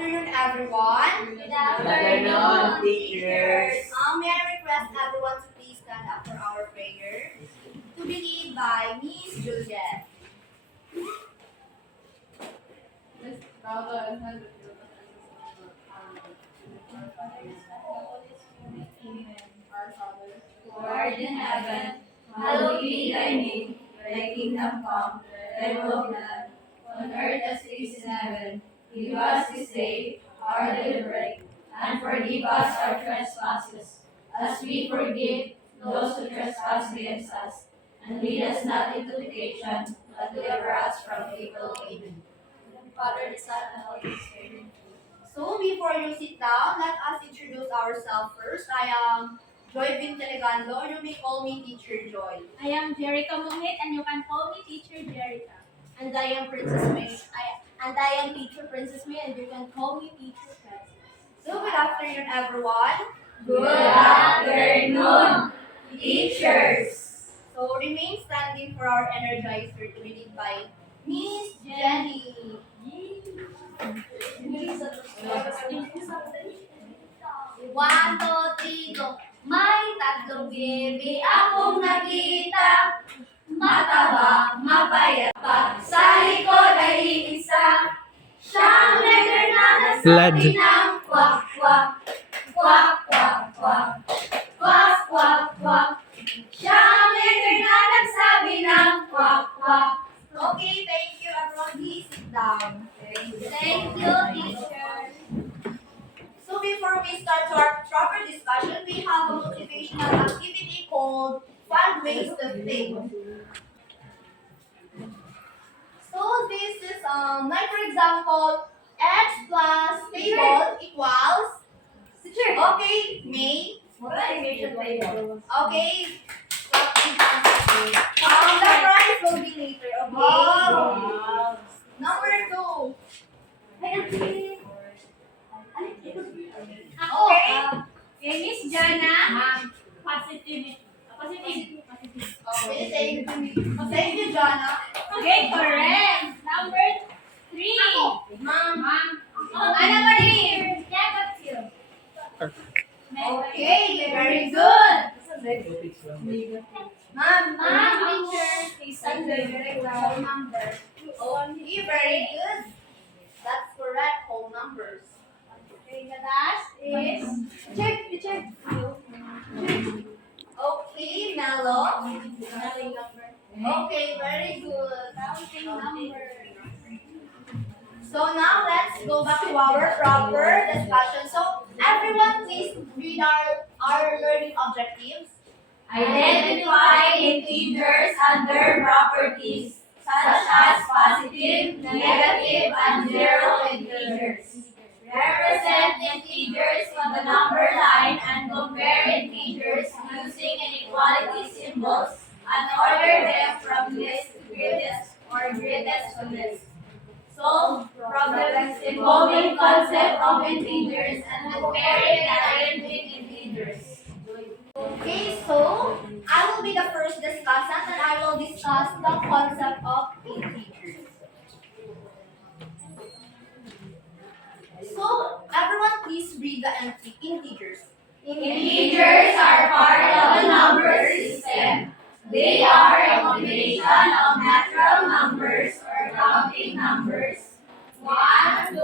afternoon, everyone. Good afternoon, teachers. May I request everyone to please stand up for our prayer to be led by Miss Juliet. Let's bow the head. Our Father, Who art in heaven, hallowed be thy name. Thy kingdom come, thy will be done, on earth as it is in heaven. Give us this day our daily bread, and forgive us our trespasses, as we forgive those who trespass against us. And lead us not into temptation, but deliver us from evil. Amen. Father, the Son, and the Holy Spirit. So before you sit down, let us introduce ourselves first. I am Joy Vintelegando. You may call me Teacher Joy. I am Jerica Mungit and you can call me Teacher Jerica. And I am Princess May. I am Teacher Princess May, and you can call me Teacher Francis. So good afternoon, everyone. Good afternoon, teachers. So remain standing for our energizer to be led by Miss Jenny. One, two, three, go. May tatlong bebe akong nakita. Mataba, mapayat pa. Sa likod ay isa. Siyang letter na nagsabi ng kwak, kwak. Kwak, kwak, kwak. Kwak, kwak, kwak. Siyang letter na nagsabi ng kwak, kwak. Okay, thank you, everyone. Please sit down. Thank you, teacher. So before we start our proper discussion, we have a motivational activity called 5 ways to think. So this is like for example, x plus table equals. Okay, May. Motivation table. Okay. The prize will be later. Okay. Wow. Number 2. Ako, Okay. kay Miss Jana, Ma'am. positive. Okay, thank you, Jana. Okay, correct. Number 3. Ma'am. Ana Marie. Yeah, that's you. Okay, very good. Ma'am, Teacher. whole number. Okay, very good. That's correct, whole numbers. Okay, the last is Check. Okay, Mello. Okay, very good. counting number. So now let's go back to our proper discussion. So everyone please read our learning objectives. Identify integers under properties such as positive, negative, and zero integers. Represent integers on the number line and compare integers using inequality symbols and order them from least to greatest or greatest to least. Solve problems involving concept of integers and comparing and arranging integers. Okay, so I will be the first discussant and I will discuss the concept of integers. So everyone please read the integers. Integers are part of the number system. They are a combination of natural numbers or counting numbers, 1, 2,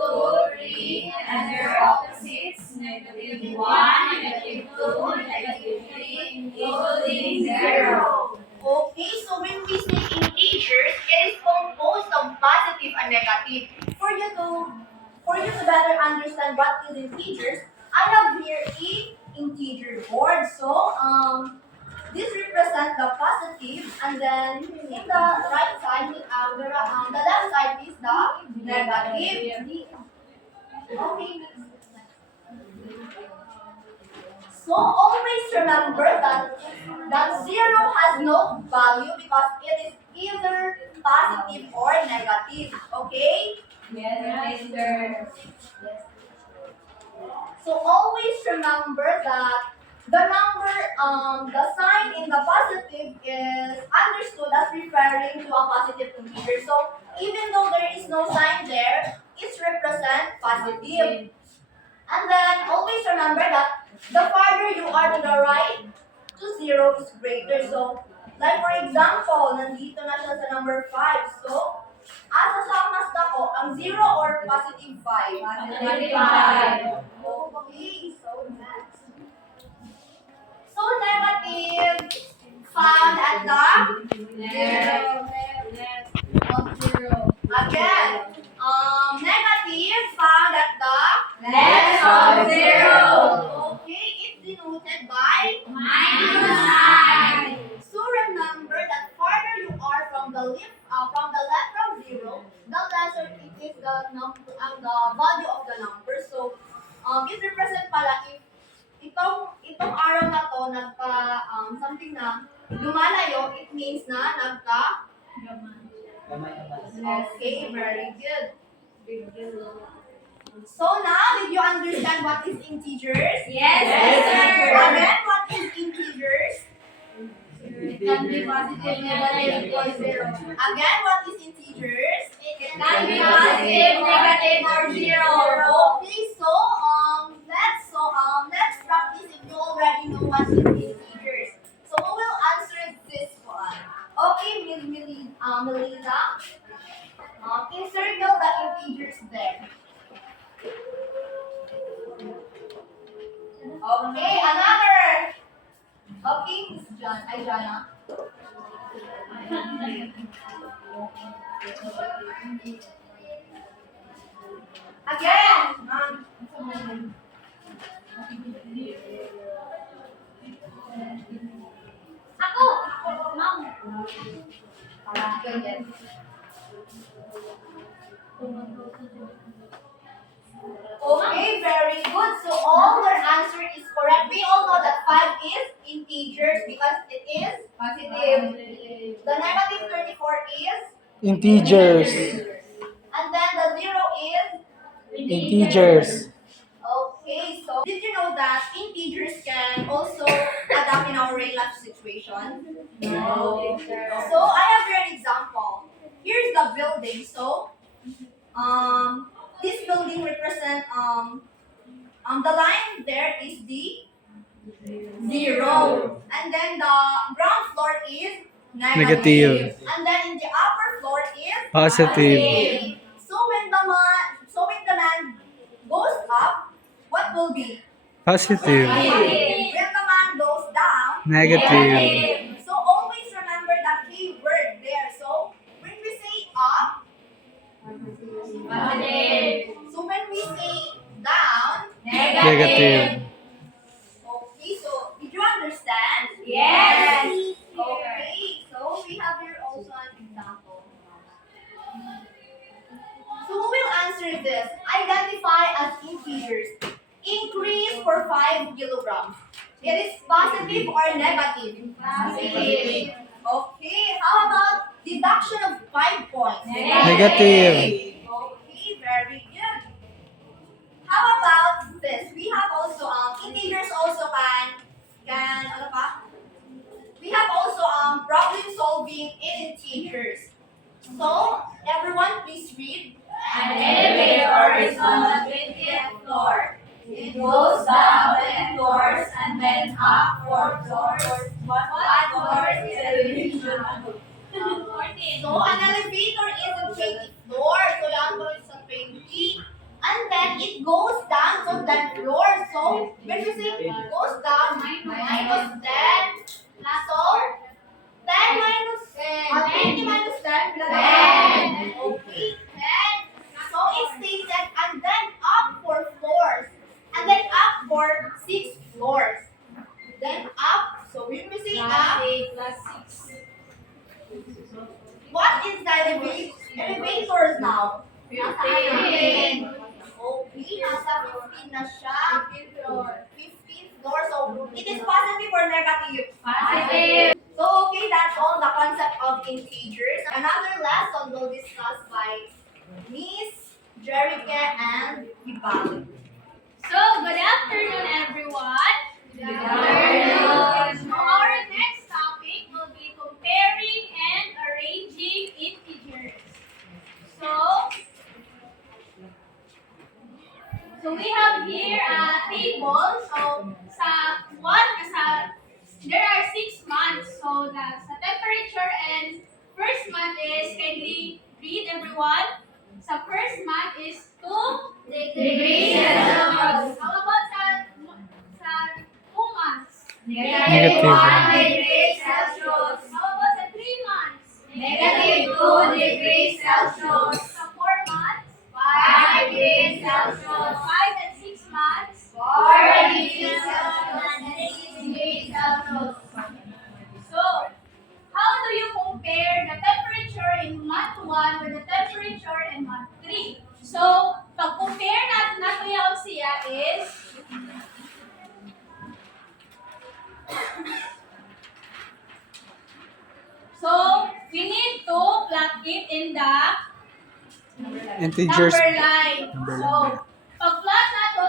3, and their opposites, negative 1, negative 2, negative 3, including 0. Okay, so when we say integers, it is composed of positive and negative. For you to better understand what is integers, I have here a integer board. So this represents the positive, and then in the right side, the left side is the negative. Okay. So always remember that 0 has no value because it is either positive or negative. Okay? Yes, sir. So always remember that the sign in the positive is understood as referring to a positive integer. So even though there is no sign there, it represents positive. And then always remember that the farther you are to the right, to 0 is greater. So, like for example, nandito na siya sa number 5. So, asa siya ang mas dako? Ang 0 or positive 5? Positive 5. Okay, so next. So, negative found at the again. Negative found at the Left of 0. Okay, it's denoted by Minus 9. So remember that farther you are from the left from 0, the lesser it is the value of the number. So it represent pala if itong araw na to something na lumalayo, it means na okay, very good. So now, did you understand what is integers? Yes, sir. Again, what is integers? It can be positive, negative, or 0. Again, what is integers? It can be positive, negative, or 0. Okay, so let's practice if you already know what is integers. So who will answer this one? Okay, Melissa. Encircle the integers there. Okay, another. Okay, Miss Jana. Again. Ako! Ma'am. Again. Okay, very good. So all your answer is correct. We all know that 5 is integers because it is positive. The negative 34 is Integers. and then the 0 is Integers. okay. So did you know that integers can also adapt in our real life situation? No. So I have here an example. Here's the building. So this building represent the line there is the 0, and then the ground floor is Negative. and then in the upper floor is Positive. So when the man goes up, what will be? Positive. When the man goes down, Negative. so always remember the key word there. So when we say up, Positive. so when we say down, Negative. okay, so did you understand? Yes. Okay, so we have here also an example. So who will answer this? Identify as integers. Increase for 5 kilograms. It is positive or negative? Positive. Okay, how about deduction of 5 points? Negative. Okay, very good. How about this? We have also integers also can ano pa? We have also problem solving in integers. So everyone please read. An elevator is on the 20th floor. It goes down 10 floors and then up 4 floors. What floor is the elevation? So an elevator is a 20 floor. So yung floor is a 20. And then it goes down to 10 floors. So when we say it goes down, minus 10. So 10 minus 20 minus 10. 10. Okay, 10. So it stated and then up 4 floors. And then up for 6 floors. Then up. So when we say up, Plus 6. what is the elevators now? 15. Okay, nasa 15 na siya. 15th floor. So it is positive or negative? Positive. So okay, that's all the concept of integers. Another lesson will discuss by Miss Jerica and Ibali. So, good afternoon, everyone. Good So we have here a table. So there are 6 months. So the temperature and first month is, kindly read everyone. Sa first month is 2 Degrees Celsius. How about sa 2 months? Negative. 1 degrees Celsius. How about sa 3 months? Negative 2 degrees Celsius. Sa 4 months? 5 degrees Celsius. 5 and 6 months? 4 degrees Celsius. 6 degrees Celsius. So, how do you compare the temperature in month 1 with the temperature in month 3? So, pag-compare natin yung siya is so, we need to plot it in the Integers. number line. Number So, pag-plot nato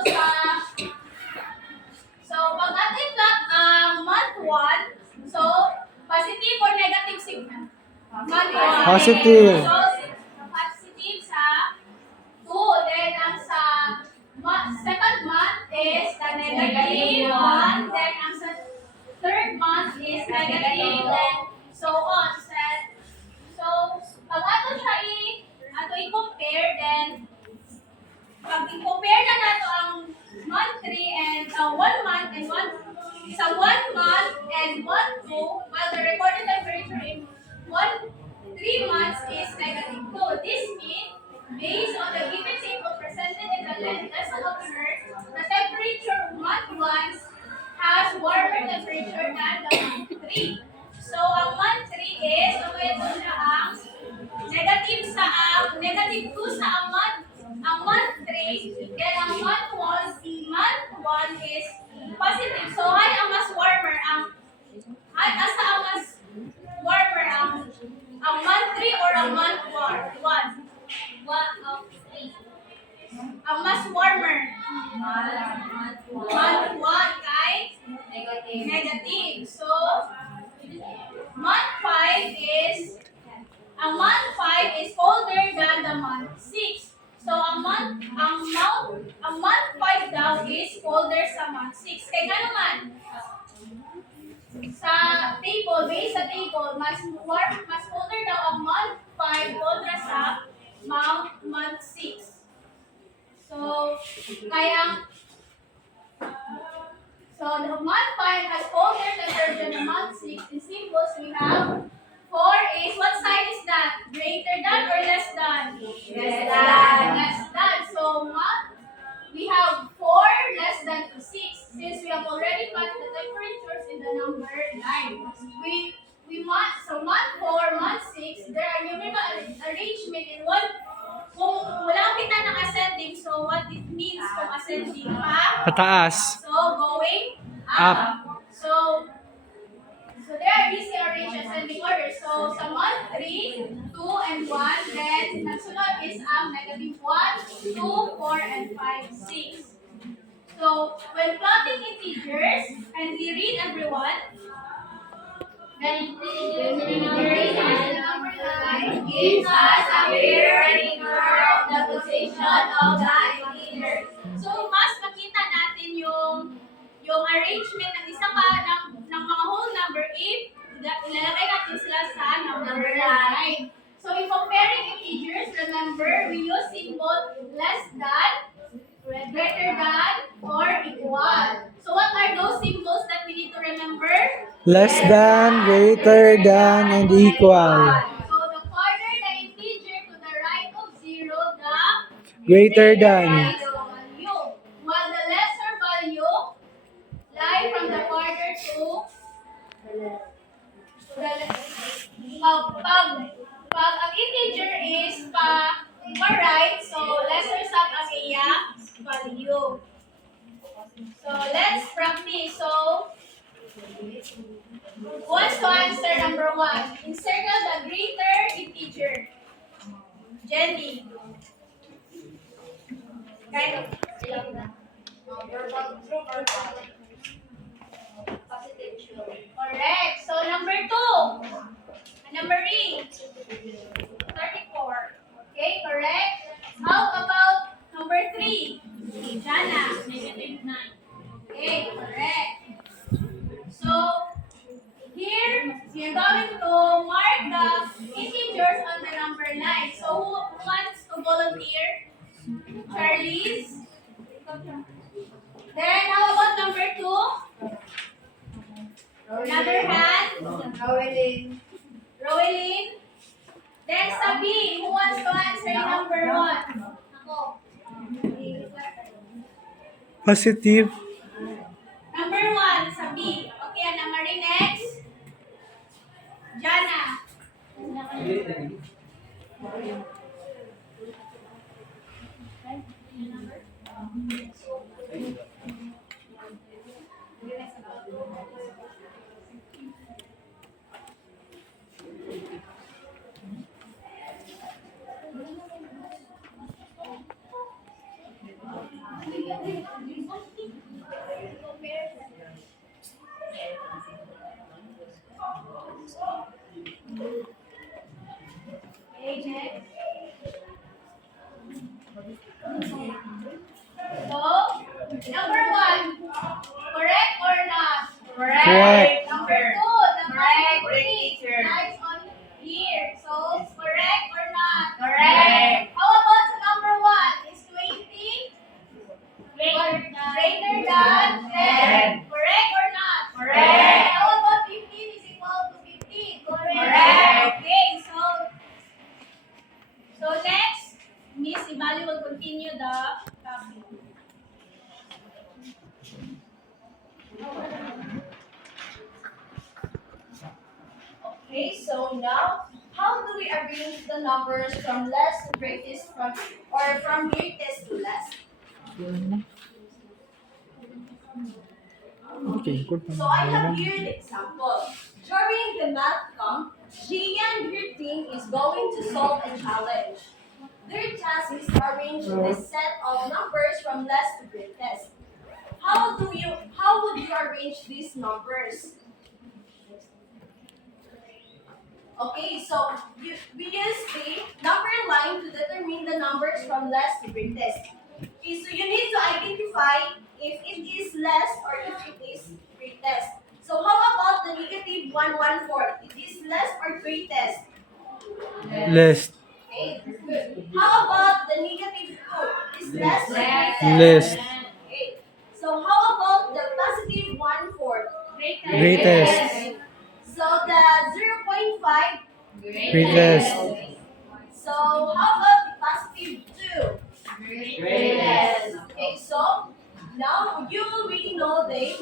pag ating plot ang month 1, so, positive or negative signal? Month 1. Positive. So, positive sa 2. Then, ang sa second month is the negative 1. Then, ang sa third month is negative. Then, so on. So, pag ato siya i-compare, then, pag i-compare na nato ang month 3 and 1 month and 1 month and 1, 2, while the recorded temperature in 3 months is negative 2. This means, based on the given table presented in the lesson opener, the temperature of month 1 has warmer temperature than the month 3. So, ang month 3 is, ito siya ang negative 2 sa ang month 3, then ang month 1 is positive. So, ang mas warmer, ang month 3 or ang month 1? Ang mas warmer. Month 1 kay negative. So, month 5 is colder than the month 6. So, ang month 5 daw is colder sa month 6. Kaya nga naman, based sa table, mas colder daw ang month 5 kontra sa month 6. So, the month 5 has colder temperature than month 6. In symbols, we have 4 is, what sign is that? Greater than or less than? Less than. Less than. So, we have 4 less than to 6. Since we have already put the temperatures in the number 9. So month 4, month 6, there are numerical arrangement in one. Kung wala kita ng ascending, so what it means kung ascending pa? Pataas. So going Up. So there are easy arranged ascending order. So sa month 3, 2 and 1, then nagsunod is ang negative 1, 2, 4, and 5, 6. So when plotting integers, and we read everyone, then integers and number line gives us a mirroring curve of the position of the integer. So mas makita natin yung arrangement ng isang ng mga whole number if ilalagay natin sila sa number line. So in comparing integers, remember we use symbol less than, greater than, or equal. So what are those symbols that we need to remember? Less than, greater than, and equal. So the farther the integer to the right of 0, the Greater than. value. While the lesser value lie from the farther to the pag ang integer is pa right, so lesser sum ang iya value. So let's practice. So who wants to answer number 1? Encircle the greater integer. Jenny. Kind of. Correct. So number 2. Number 8. 34. Okay, correct. How about number 3? Jana, -9. Okay, correct. So, here, you're going to mark the integers on the number line. So, who wants to volunteer? Charlize? Then, how about number 2? Another hand? Roelyn? Then, Sabi, who wants to answer number 1? Ako. Positive. Number 1, Sabi. Okay, Ana Marie, next. Jana. Okay, next. So, number 1, correct or not? Correct. Number 2, the Correct, positive teacher. lies on here. So, correct or not? Correct. How about sa number 1? Is 20 greater than 10? Correct or not? Correct. How about 15 is equal to 50? Correct. Okay, so next, Miss Ibali will continue the topic. Okay, so now, how do we arrange the numbers from less to greatest or from greatest to less? Okay, good. So I have here the example. During the math camp, Gia and her team is going to solve a challenge. Their task is to arrange this set of numbers from less to greatest. How would you arrange these numbers? Okay, so we use the number line to determine the numbers from less to greatest. Okay, so you need to identify if it is less or if it is greatest. So how about the negative 1/4? It is less or greatest? Less. Okay, good. How about the negative 2? Is less or greatest? Less. Okay. So how about the positive 1/4? Greatest. So the 0.5? Greatest. So how about the positive 2? Greatest. Okay, so now you already know the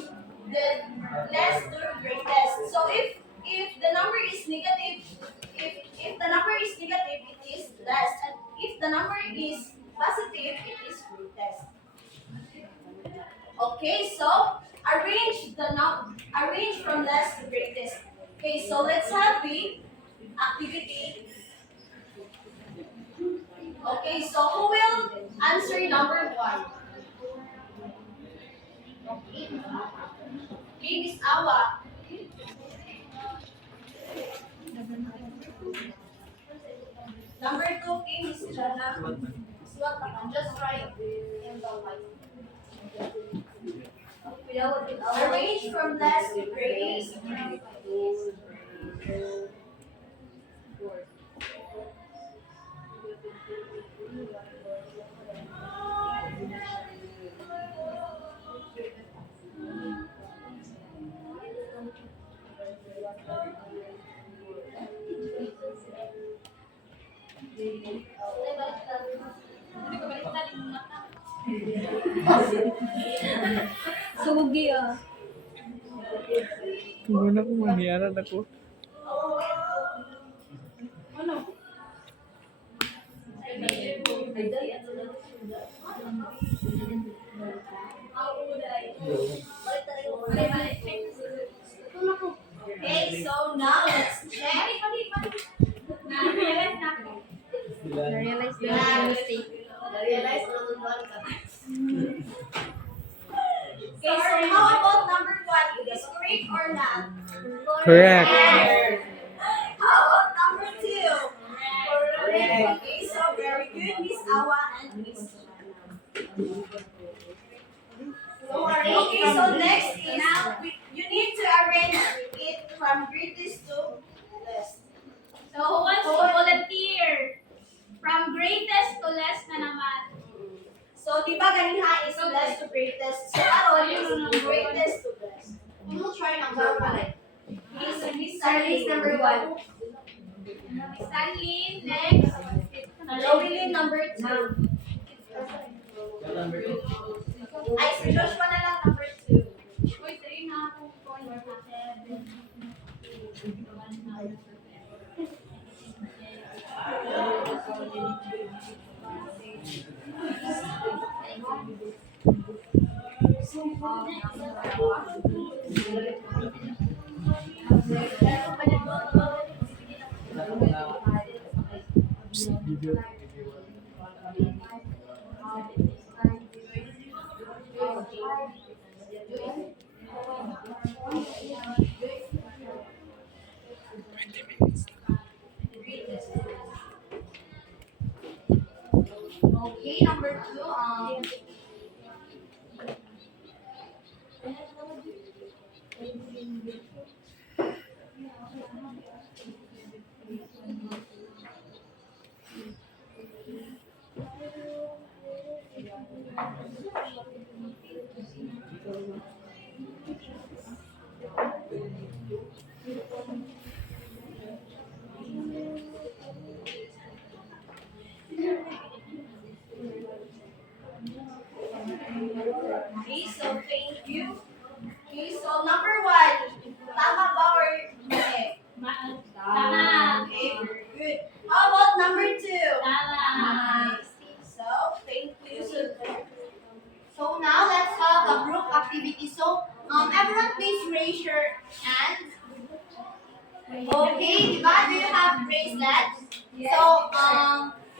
less to greatest. So if the number is negative, if the number is negative, it is less, and if the number is positive, it is greatest. Okay, so arrange from less to greatest. Okay, so let's have the activity. Okay, so who will answer number 1? Okay, Miss Awa. Number 2, okay, Miss Jana. Swat ka, just try it. In the light. Arrange from less to greatest. Sugi ah. Muna ko maniyaran ako. Ano? Okay, so now let's check. Na-realize na ako. Na-realize Okay, so how about number 1? It is correct or not? Correct. How about number 2? Correct. Okay, so very good, Miss Awa and Miss Jana. so next is you need to arrange it from greatest to least. So who wants to volunteer? From greatest to less na naman. So, di ba ganiha is less to greatest? So, aron is greatest to least. We'll try number 1. Stanley's number 1. Stanley, next. Joey number 2. Ay, si Joshua na lang number 2. Uy, 3 na ako. Okay, number 2. Okay, so thank you. Okay, so number 1. Tama ba or mali? Tama. Okay, very good. How about number 2? Tama. So, thank you. So now let's have a group activity. So, everyone please raise your hand. Okay, diba? Do you have bracelets? So,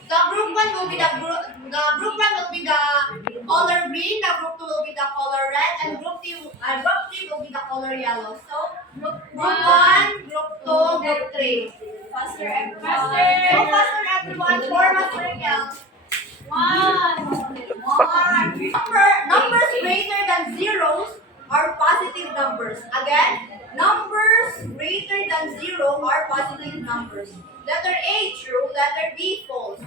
the group one will be the group one will be the color green, the group 2 will be the color red, and group 3 will be the color yellow. So, group 1, group 2, group 3. Faster everyone. Go faster everyone. 4 faster girls. 1. Numbers greater than zeros are positive numbers. Again, numbers greater than 0 are positive numbers. Letter A true, letter B false.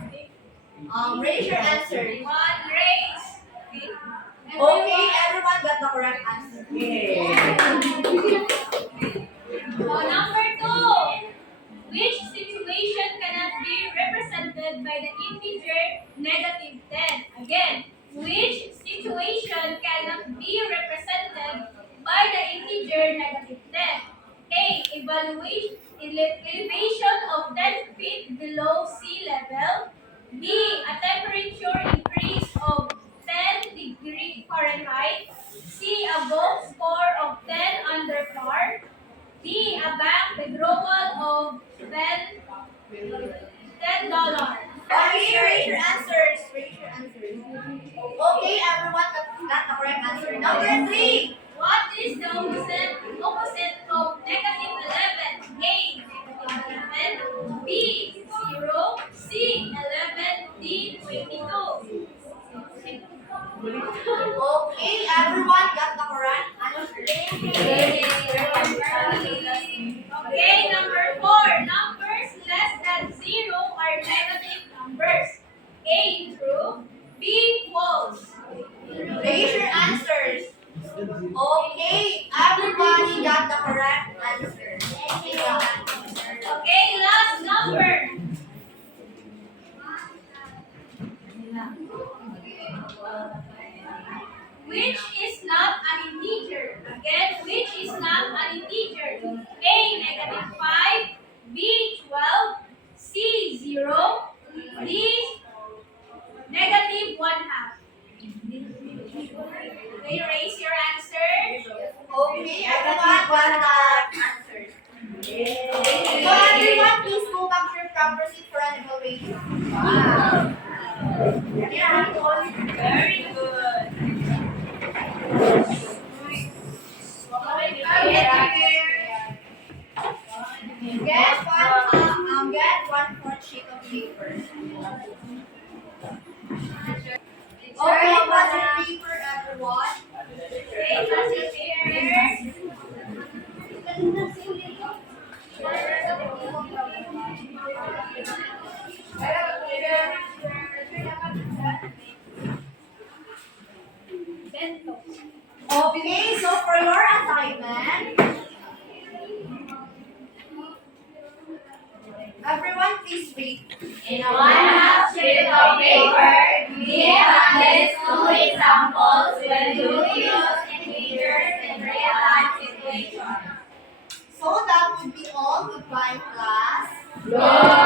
Raise your answer. One raise. Okay, everyone got the correct answer. Number 2. Which situation cannot be represented by the integer -10? Again, which situation cannot be represented by the integer -10? A. Elevation of 10 feet below sea level. B. A temperature increase of 10 degrees Fahrenheit. C. A gold score of 10 under par. D. A bank withdrawal of $10. Okay, raise your answers. Raise your answers. Okay, everyone got the correct answer. Number 3. What is the opposite of -11? A. -11. B. 0. C. 11. D. 22. Okay, everyone got the correct answer. Okay, number 4. Numbers less than 0 are negative numbers. A. True. B. False. Raise your answers. Okay, everybody got the correct answer. Okay, last number. Which is not an integer? Again, which is not an integer? A. -5. B. 12. C. 0. D. -1/2. May you raise your answer? Okay, everyone got the answers. So everyone, please go back to your proper seat for an evaluation. Wow. Very good. Get one fourth sheet of paper. Okay, what's your paper, everyone? Okay, Okay, so for your assignment, everyone please read. In a one-half sheet of paper, give at least two examples when you use integers in real-life situations. So that would be all. Goodbye, class. Good.